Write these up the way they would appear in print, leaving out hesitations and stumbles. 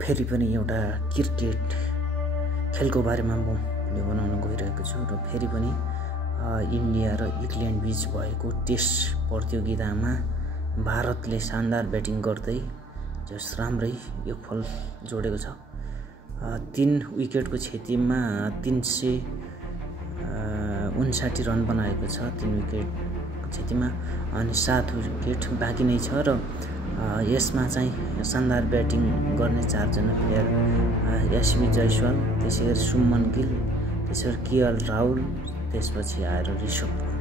फेरि पनि एउटा क्रिकेट खेलको बारेमा म भिडियो बनाउन गइरहेको छु र फेरि पनि इन्डिया र इंग्ल्यान्ड बीच भएको टेस्ट प्रतियोगितामा भारतले शानदार ब्याटिङ गर्दै जस राम्रै योगफल जोडेको छ। 3 विकेटको क्षतिमा 359 रन बनाएको छ 3 विकेट क्षतिमा, अनि 7 विकेट बाँकी नै छ र यसमा चाहिँ शानदार ब्याटिङ गर्ने 4 जना प्लेयर यशवी जयसवाल, त्यसैगरी शुभमन गिल, त्यसैगरी केएल राहुल, त्यसपछि आएर ऋषभ पन्त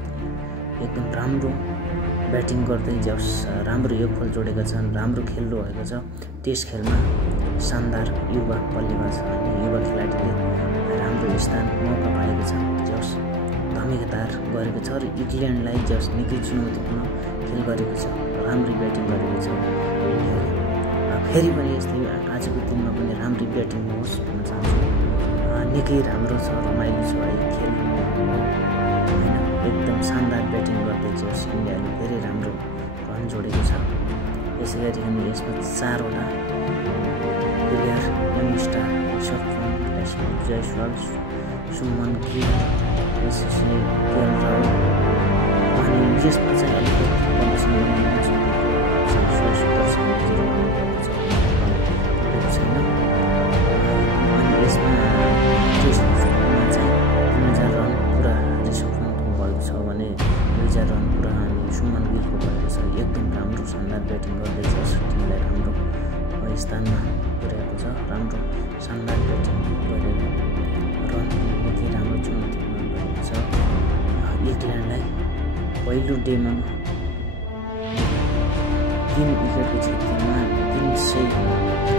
एकदम राम्रो ब्याटिङ गर्दै जस राम्रो योगफल जोडेका छन्। राम्रो खेल्नु भएको छ टेस्ट खेलमा, शानदार युवा बल्लेबाज अनि युवा खेलाडीले राम्रो स्थान मौका पाएको छ जस धमिकादार गरेको छ र इंग्ल्यान्डलाई जस निकै चुनौतीपूर्ण खेल गरेको छ, राम्रो ब्याटिङ गरेको छ इन्डियाले। फेरि पनि यस्तै आजको दिनमा पनि राम्रो ब्याटिङ होस् भन्न चाहन्छु। निकै राम्रो छ, रमाइलो छ है खेल हैन, एकदम शानदार ब्याटिङ गर्दै जस इन्डियाले धेरै राम्रो रन जोडेको छ। यसैगरी हामी यसमा 4 वटा प्लेयर यंगस्टर ऋषभ पन्त, यशवी जयसवाल, शुभमन गिल, त्यसपछि केएल राहुल, अनि यसमा चाहिँ अलिकति प्रदर्शन छैन। अनि यसमा टेस्टमा चाहिँ 3000 रन पुरा ऋषभ पन्तको भएको छ भने 2000 रन पुरा अनि शुभमन गिलको भएको छ। एकदम राम्रो शानदार ब्याटिङ गर्दै छ, टिमलाई राम्रो स्थानमा पुर्याएको छ। राम्रो शानदार ब्याटिङ गरेर रन निकै राम्रो चुनौतीपूर्ण भएको छ। इंग्ल्यान्डलाई पहिलो डेमा 3 विकेटको क्षतिमा 359